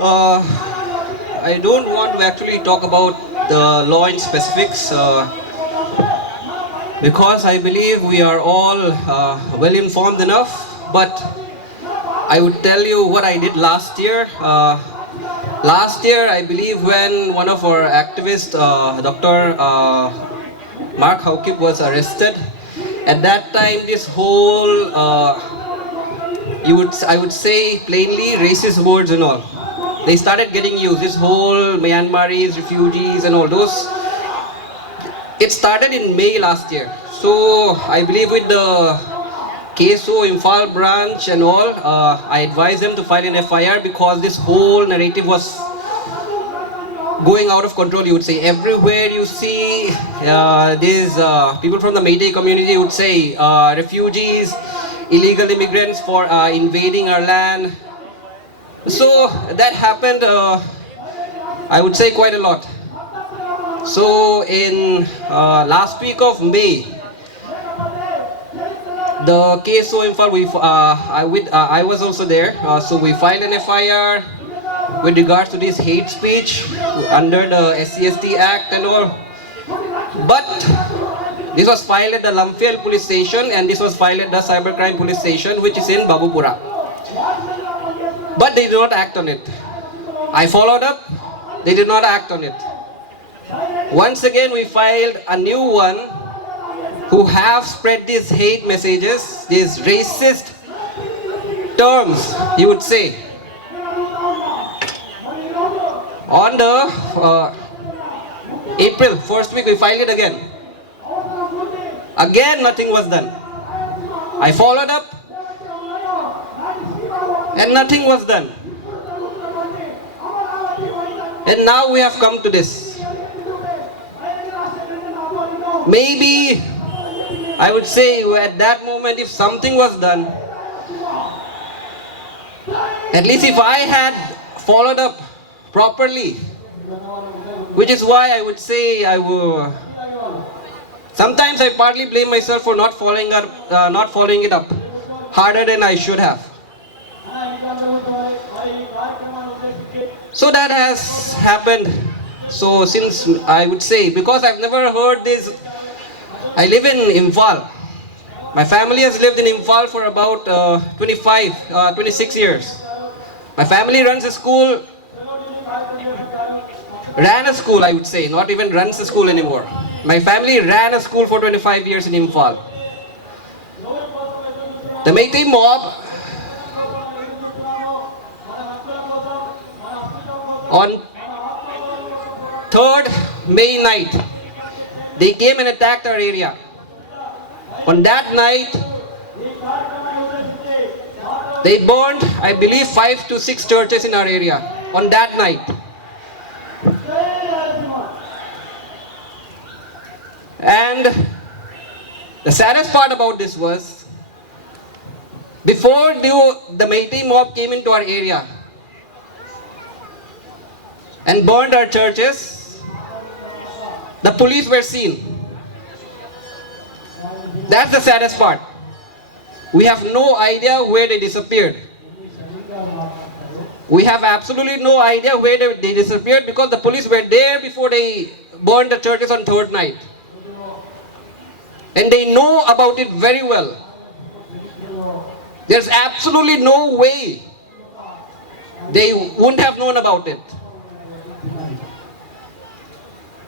Uh, I don't want to actually talk about the law in specifics because I believe we are all well informed enough. But I would tell you what I did last year. Last year, I believe, when one of our activists, Dr. Mark Haukip, was arrested. At that time, this whole I would say plainly racist words and all. They started getting used. This whole Myanmaris, refugees, and all those. It started in May last year. So I believe with the kuki-zo Imphal branch and all, I advised them to file an FIR because this whole narrative was going out of control. You would say everywhere you see these people from the Meiteis community would say refugees, illegal immigrants for invading our land. So that happened, I would say, quite a lot. So in last week of May, the kuki-zo Imphal, I was also there. So we filed an FIR with regards to this hate speech under the SCST Act and all. But this was filed at the Lamphel police station and this was filed at the cybercrime police station, which is in Babupura. But they did not act on it. I followed up, they did not act on it. Once again, we filed a new one who have spread these hate messages, these racist terms, you would say. On the April, first week, we filed it again. Again, nothing was done. I followed up and nothing was done. And now we have come to this. Maybe, I would say at that moment, if something was done, at least if I had followed up properly, which is why I would say sometimes I partly blame myself for not following it up harder than I should have. So that has happened. So since I would say, because I've never heard this, I live in Imphal. My family has lived in Imphal for about 26 years. My family ran a school, I would say, not even runs a school anymore. My family ran a school for 25 years in Imphal. The Meiteis mob on 3rd May night, they came and attacked our area. On that night, they burned, I believe, 5 to 6 churches in our area. On that night. And the saddest part about this was, before the Meiteis mob came into our area and burned our churches, the police were seen. That's the saddest part. We have no idea where they disappeared. We have absolutely no idea where they disappeared because the police were there before they burned the churches on 3rd night. And they know about it very well. There's absolutely no way they wouldn't have known about it.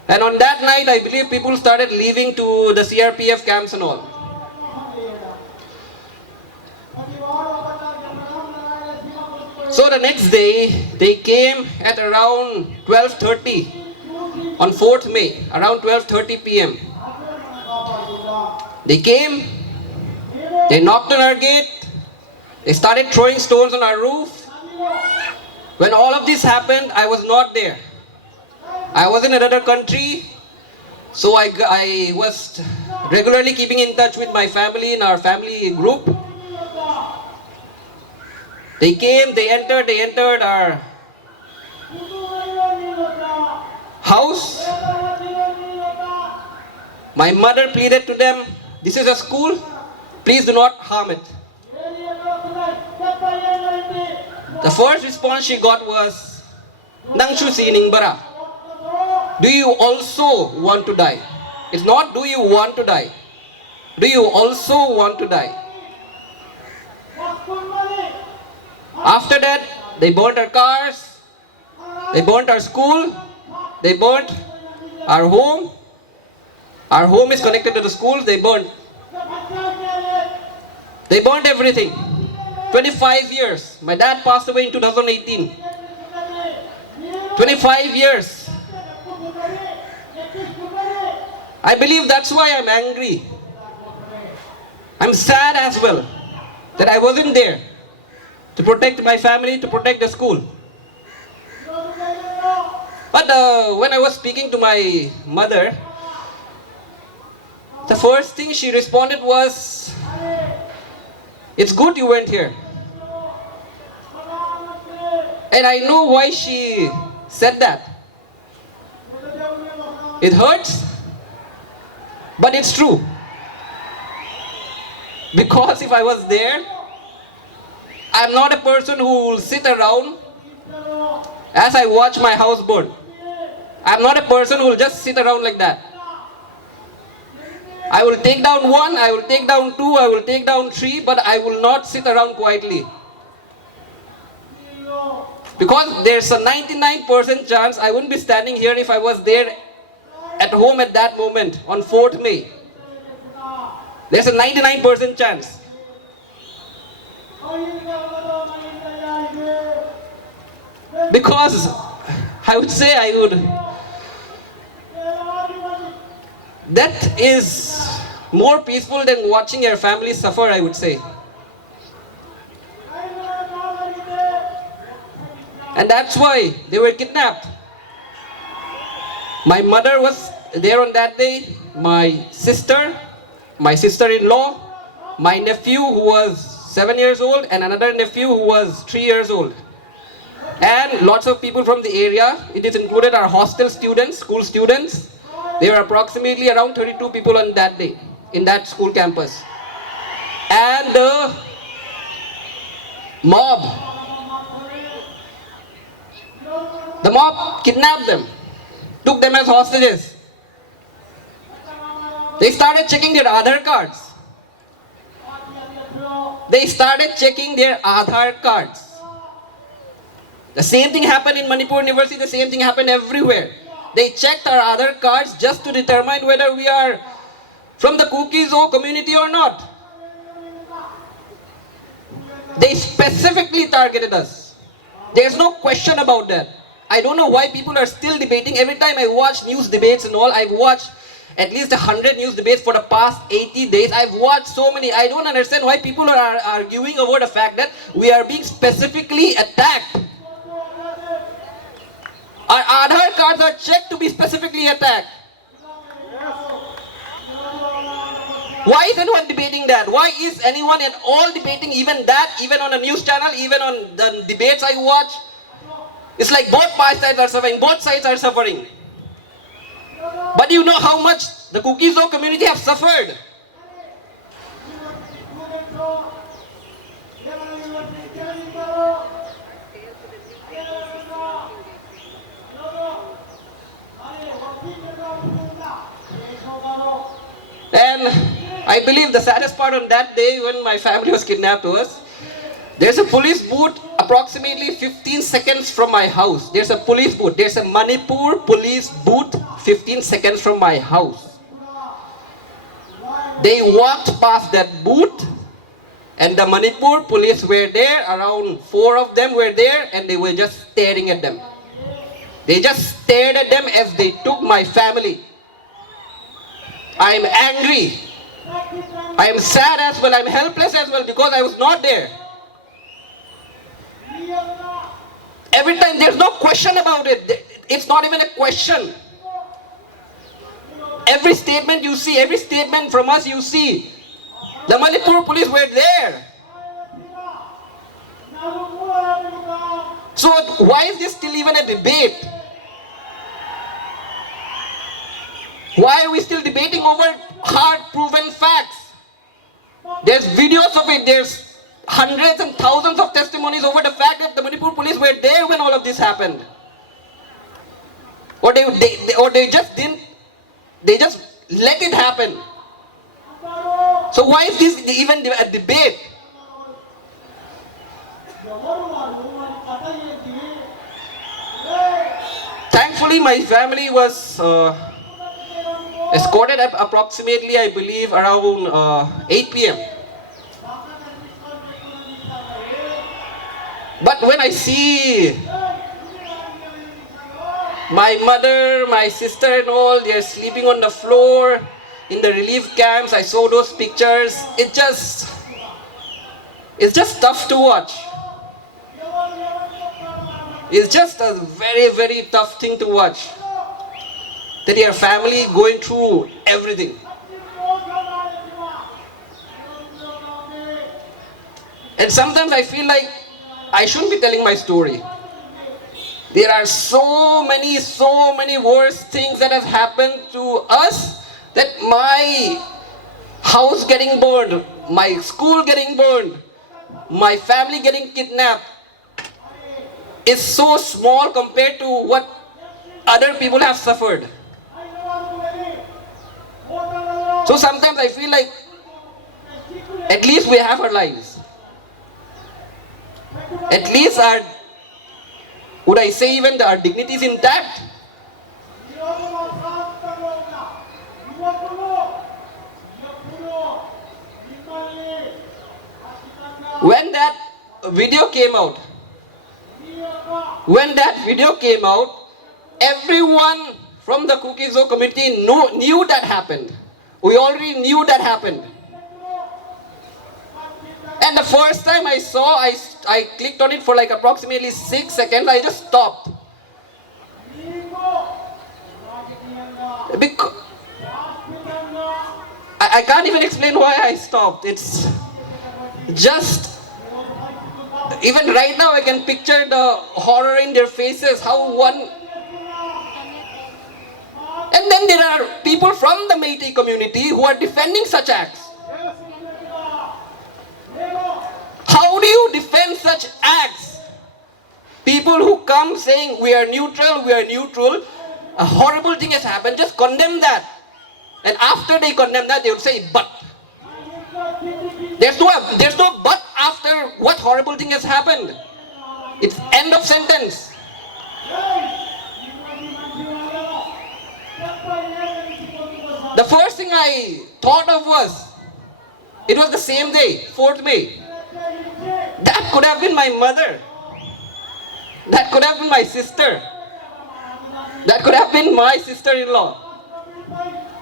And on that night, I believe people started leaving to the CRPF camps and all. So the next day, they came at around 12:30 on 4th May, around 12:30 p.m. They came, they knocked on our gate, they started throwing stones on our roof. When all of this happened, I was not there. I was in another country, so I was regularly keeping in touch with my family in our family group. They came, they entered our house. My mother pleaded to them, "This is a school, please do not harm it." The first response she got was, Nang chu sining bara. Do you also want to die? It's not do you want to die. Do you also want to die? After that, they burnt our cars, they burnt our school, they burnt our home. Our home is connected to the schools, they burnt. They burnt everything. 25 years. My dad passed away in 2018. 25 years. I believe that's why I'm angry. I'm sad as well that I wasn't there to protect my family, to protect the school. But when I was speaking to my mother, the first thing she responded was, "It's good you went here." And I know why she said that. It hurts, but it's true. Because if I was there, I'm not a person who will sit around as I watch my house burn. I'm not a person who will just sit around like that. I will take down one, I will take down two, I will take down three, but I will not sit around quietly. Because there's a 99% chance I wouldn't be standing here if I was there at home at that moment on 4th May. There's a 99% chance. Because I would say that is more peaceful than watching your family suffer, I would say. And that's why they were kidnapped. My mother was there on that day, my sister-in-law, my nephew who was 7 years old, and another nephew who was 3 years old. And lots of people from the area. It is included our hostel students, school students. There were approximately around 32 people on that day in that school campus. And the mob kidnapped them, took them as hostages. They started checking their Aadhaar cards. They started checking their Aadhaar cards. The same thing happened in Manipur University, the same thing happened everywhere. They checked our Aadhaar cards just to determine whether we are from the kuki-zo community or not. They specifically targeted us. There's no question about that. I don't know why people are still debating. Every time I watch news debates and all, I've watched at least 100 news debates for the past 80 days. I've watched so many. I don't understand why people are arguing over the fact that we are being specifically attacked. Our Aadhaar cards are checked to be specifically attacked. Why is anyone debating that? Why is anyone at all debating even that, even on a news channel, even on the debates I watch? It's like both sides are suffering, both sides are suffering. But you know how much the kuki-zo community have suffered. And I believe the saddest part on that day when my family was kidnapped was, there's a police booth approximately 15 seconds from my house. There's a police booth. There's a Manipur police booth 15 seconds from my house. They walked past that booth and the Manipur police were there. Around 4 of them were there and they were just staring at them. They just stared at them as they took my family. I am angry. I am sad as well. I am helpless as well because I was not there. Every time, there's no question about it. It's not even a question. Every statement you see, every statement from us you see, the Manipur police were there. So why is this still even a debate? Why are we still debating over hard-proven facts? There's videos of it. There's hundreds and thousands of testimonies over the fact that the Manipur police were there when all of this happened. or they just didn't, they just let it happen. So why is this even a debate? Thankfully, my family was escorted at approximately, I believe, around 8 p.m. But when I see my mother, my sister and all, they are sleeping on the floor in the relief camps, I saw those pictures, it's just tough to watch. It's just a very, very tough thing to watch. That your family going through everything. And sometimes I feel like I shouldn't be telling my story. There are so many worse things that have happened to us, that my house getting burned, my school getting burned, my family getting kidnapped is so small compared to what other people have suffered. So sometimes I feel like at least we have our lives. At least our, would I say even our dignity is intact? When that video came out, everyone from the kuki-zo community knew that happened. We already knew that happened. And the first time I saw, I clicked on it for like approximately 6 seconds, I just stopped. Because I can't even explain why I stopped. It's just, even right now I can picture the horror in their faces, how one... And then there are people from the Meiteis community who are defending such acts. How do you defend such acts? People who come saying we are neutral, a horrible thing has happened, just condemn that. And after they condemn that, they will say, but. There's no but after what horrible thing has happened. It's end of sentence. The first thing I thought of was, it was the same day, 4th May. That could have been my mother. That could have been my sister. That could have been my sister-in-law.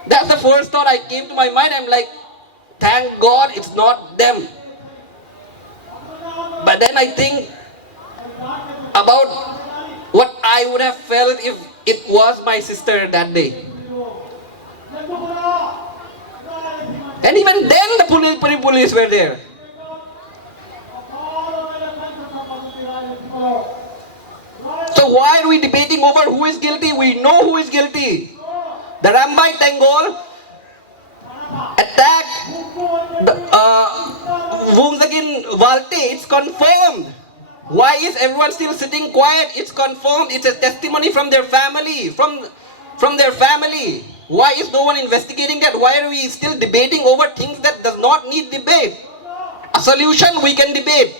That's the first thought I came to my mind. I'm like, thank God it's not them. But then I think about what I would have felt if it was my sister that day. And even then the police were there. So why are we debating over who is guilty? We know who is guilty. The Rambai Tengol attacked Vungzagin Walte. It's confirmed. Why is everyone still sitting quiet? It's confirmed. It's a testimony from their family. From their family. Why is no one investigating that? Why are we still debating over things that does not need debate? A solution we can debate.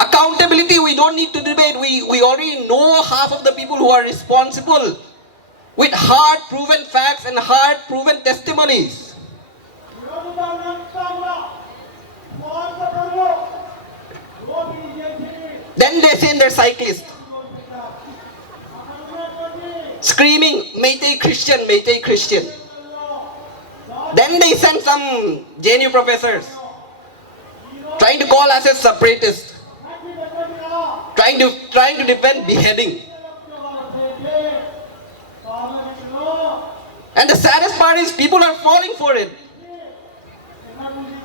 Accountability we don't need to debate. We already know half of the people who are responsible with hard proven facts and hard proven testimonies. Then they say they're cyclists, screaming Meitei Christian, Meitei Christian. Then they send some JNU professors trying to call us as separatists, trying to defend beheading. And the saddest part is people are falling for it.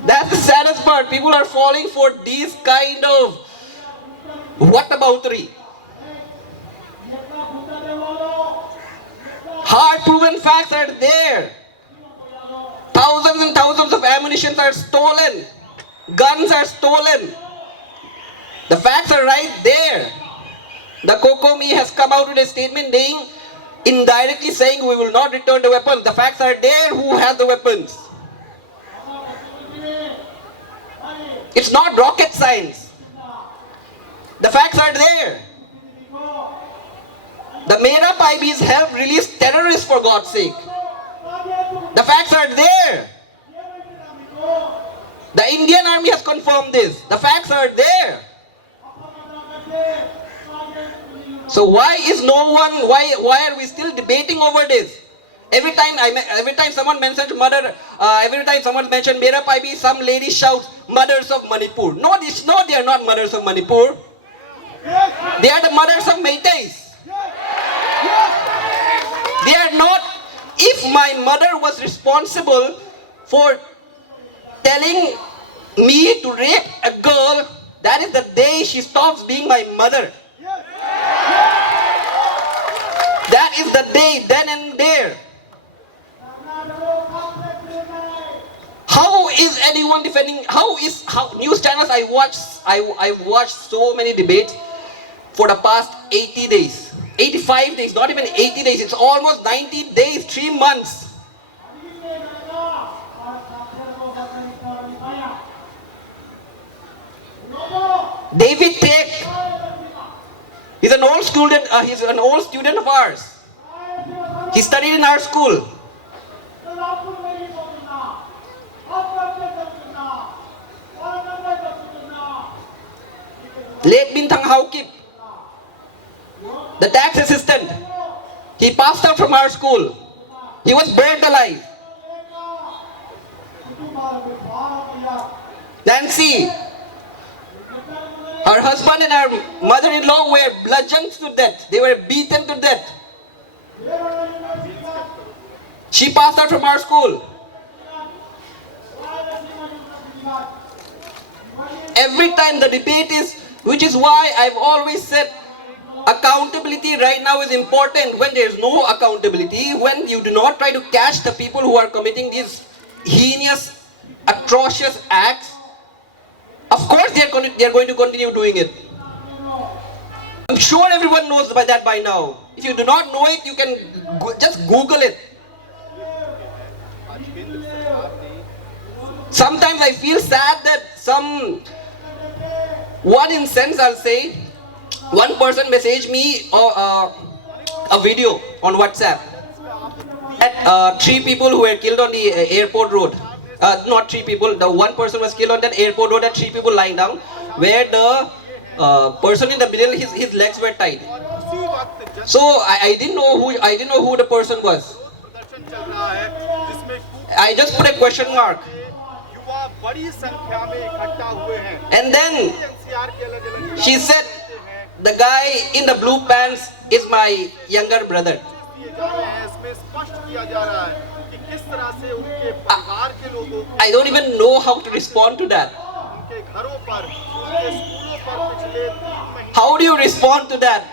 That's the saddest part. People are falling for these kind of whataboutery. Hard proven facts are there. Thousands and thousands of ammunition are stolen. Guns are stolen. The facts are right there. The COCOME has come out with a statement saying indirectly saying we will not return the weapons. The facts are there. Who has the weapons? It's not rocket science. The facts are there. The Meiteis Paibis helped release terrorists, for God's sake. The facts are there. The Indian army has confirmed this. The facts are there. So why is no one? Why are we still debating over this? Every time someone mentions murder, every time someone mentions Meiteis Paipi, some lady shouts, "Mothers of Manipur." No, they are not mothers of Manipur. They are the mothers of Meiteis. They are not. If my mother was responsible for telling me to rape a girl, that is the day she stops being my mother. That is the day, then and there. How is anyone defending? How news channels? I watched so many debates for the past 80 days. 85 days, not even 80 days, it's almost 90 days, 3 months. David Tate, he's an old student of ours. He studied in our school. Late Bintang Haukip, the tax assistant, he passed out from our school. He was burned alive. Nancy, her husband and her mother-in-law were bludgeoned to death. They were beaten to death. She passed out from our school. Every time the debate is, which is why I've always said accountability right now is important. When there's no accountability, when you do not try to catch the people who are committing these heinous, atrocious acts, of course they are going to continue doing it. I'm sure everyone knows about that by now. If you do not know it, you can just Google it. Sometimes I feel sad that one instance, I'll say, one person messaged me a video on WhatsApp at 3 people who were killed on the airport road. Not 3 people, the one person was killed on that airport road and 3 people lying down, where the person in the middle, his legs were tied. So I didn't know who the person was. I just put a question mark. And then she said, the guy in the blue pants is my younger brother. I don't even know how to respond to that. How do you respond to that?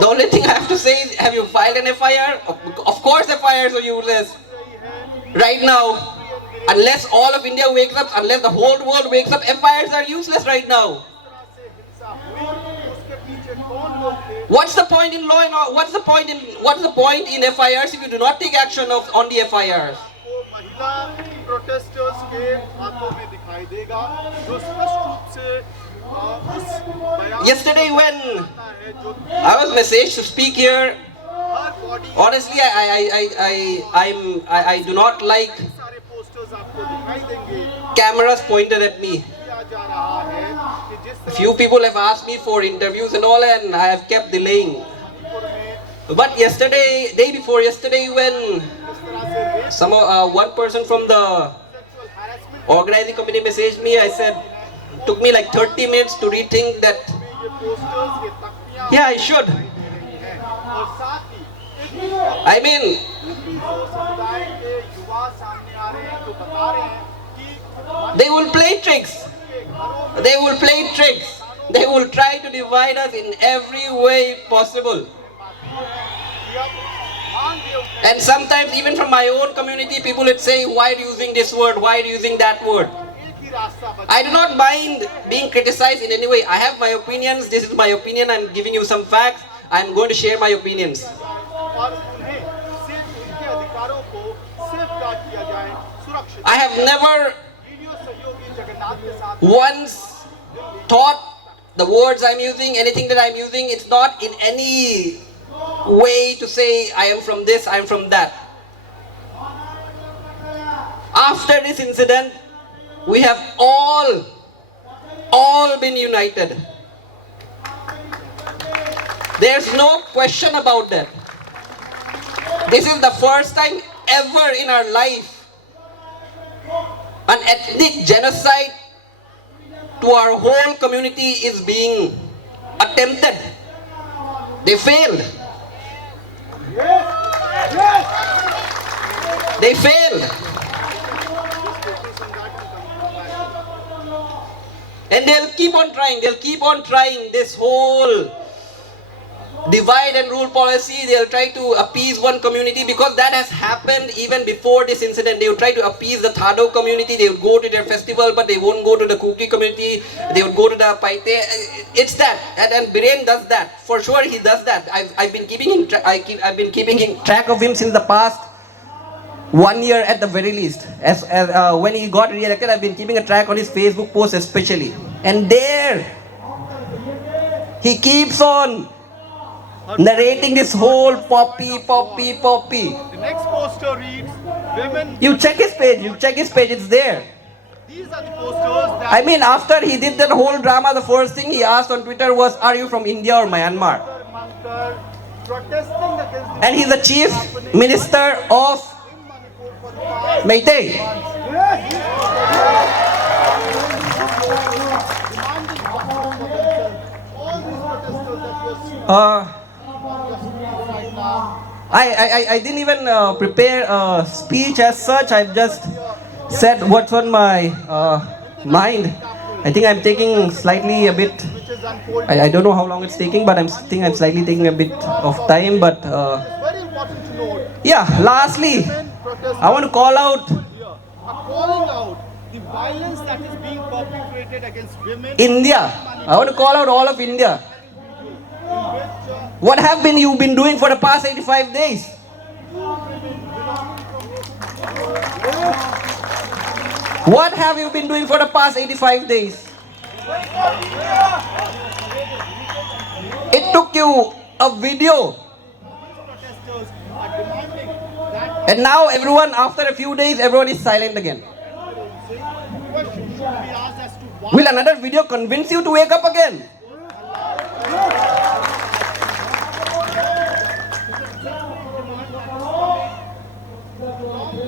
The only thing I have to say is, have you filed an FIR? Of course FIRs are useless. Right now, unless all of India wakes up, unless the whole world wakes up, FIRs are useless right now. What's the point in law and all? What's the point in FIRs if you do not take action on the FIRs? Yesterday when I was messaged to speak here, honestly I do not like cameras pointed at me. A few people have asked me for interviews and all, and I have kept delaying. But yesterday, day before yesterday, when one person from the organizing committee messaged me, I said, took me like 30 minutes to rethink that. Yeah, I should. I mean, they will play tricks. They will play tricks. They will try to divide us in every way possible. And sometimes even from my own community, people would say, why are you using this word? Why are you using that word? I do not mind being criticized in any way. I have my opinions. This is my opinion. I'm giving you some facts. I'm going to share my opinions. और उन्हें सिर्फ उनके अधिकारों को safeguard किया जाए, सुरक्षित I have never video सहयोगी जगन्नाथ के साथ once thought the words I'm using, anything that I'm using, it's not in any way to say I am from this, I am from that. After this incident, we have all been united. There's no question about that. This is the first time ever in our life an ethnic genocide to our whole community is being attempted. They failed. They failed. And they'll keep on trying. They'll keep on trying this whole divide and rule policy. They'll try to appease one community, because that has happened even before this incident. They would try to appease the Thado community. They would go to their festival, but they won't go to the Kuki community. They would go to the Paite. It's that, and Biren does that for sure. He does that. I've been keeping track of him since the past 1 year at the very least. As when he got re-elected, I've been keeping a track on his Facebook posts especially, and there he keeps on narrating this whole poppy. The next poster reads, women. You check his page, it's there. These are the posters that I mean, after he did that whole drama, the first thing he asked on Twitter was, are you from India or Myanmar? Mantar protesting against the And he's the chief minister of in Manipur for the past Meiteis. demanding justice for themselves. All these protesters that you are seeing on your screen right now, I didn't even prepare a speech as such. I've just said what's on my mind. I think I'm taking slightly a bit. which is unfolding. I don't know how long it's taking, but I'm slightly taking a bit of time. But It's very important to note. yeah, lastly, Women protesters I want to call out here are calling out the violence that is being perpetrated against women India. I want to call out all of India. in which What have you been doing for the past 85 days? What have you been doing for the past 85 days? It took you a video, protesters are demanding that and now everyone, after a few days, everyone is silent again. question should be asked as to why Will another video convince you to wake up again?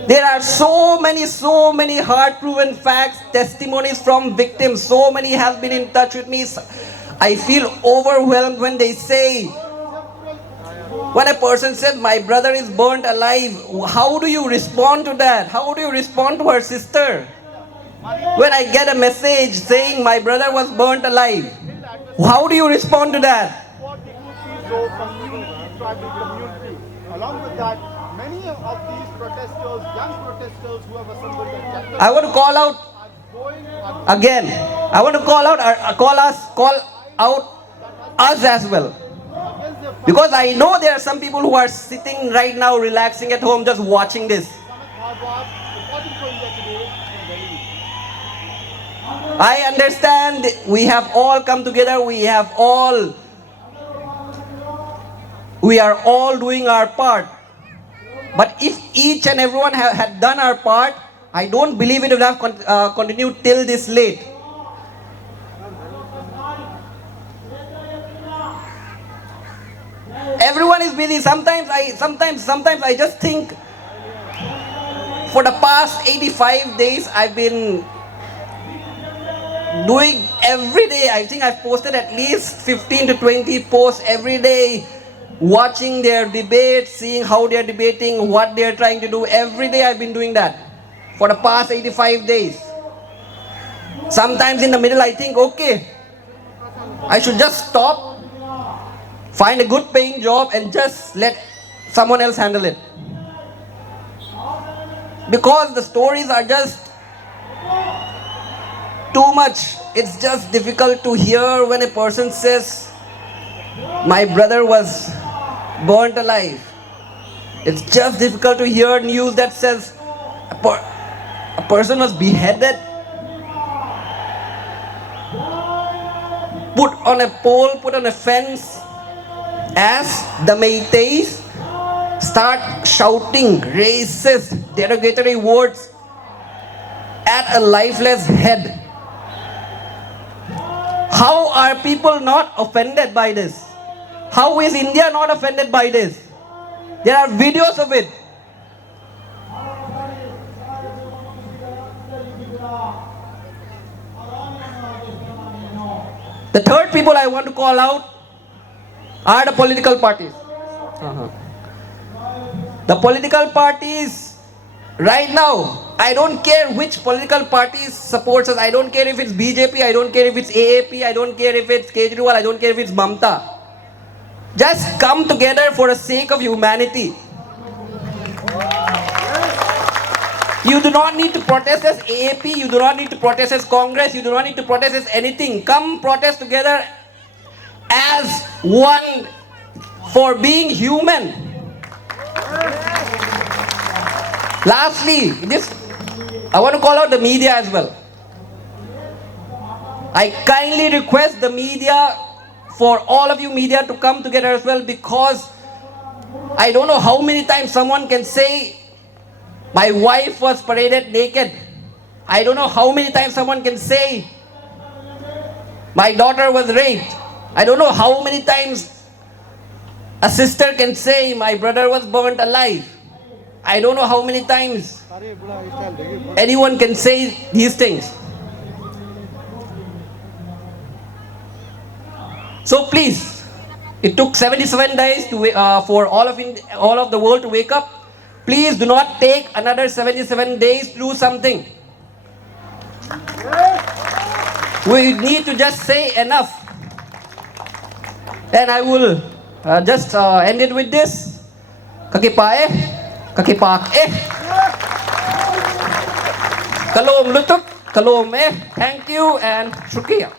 There are so many hard-proven facts, testimonies from victims. So many have been in touch with me. I feel overwhelmed when they say, when a person said, my brother is burnt alive, how do you respond to that? How do you respond to her sister? When I get a message saying my brother was burnt alive, how do you respond to that? for the kuki-zo community, tribal community. Along with that, many of these protesters, young protesters who have assembled at Jakarta I want to call out are going again. I want to call out us as well. against their Because I know there are some people who are sitting right now relaxing at home just watching this. Harvard, reporting for India Today from Delhi. I understand we have all come together, we are all doing our part. But if each and everyone had done our part, I don't believe it would have continued till this late. Everyone is busy. Sometimes I just think for the past 85 days I've been doing every day. I think I've posted at least 15 to 20 posts every day, watching their debates, seeing how they're debating, what they're trying to do. Every day I've been doing that for the past 85 days. Sometimes in the middle I think, okay, I should just stop, find a good paying job and just let someone else handle it. Because the stories are just too much. It's just difficult to hear when a person says my brother was burnt alive. It's just difficult to hear news that says a person was beheaded, put on a pole, put on a fence, as the Meiteis start shouting racist, derogatory words at a lifeless head. How are people not offended by this? How is India not offended by this? There are videos of it. The third people I want to call out are the political parties. The political parties right now, I don't care which political party supports us. I don't care if it's BJP, I don't care if it's AAP, I don't care if it's Kejriwal, I don't care if it's Mamta. Just come together for the sake of humanity. You do not need to protest as AAP, you do not need to protest as Congress, you do not need to protest as anything. Come protest together as one for being human. Lastly, I want to call out the media as well. I kindly request the media, for all of you media, to come together as well, because I don't know how many times someone can say my wife was paraded naked. I don't know how many times someone can say my daughter was raped. I don't know how many times a sister can say my brother was burnt alive. I don't know how many times anyone can say these things. So please, it took 77 days for all of the world to wake up. Please do not take another 77 days to do something. We need to just say enough. And I will just end it with this. Kakipae, kakipak kalom lutuk, kalom Thank you and shukriya.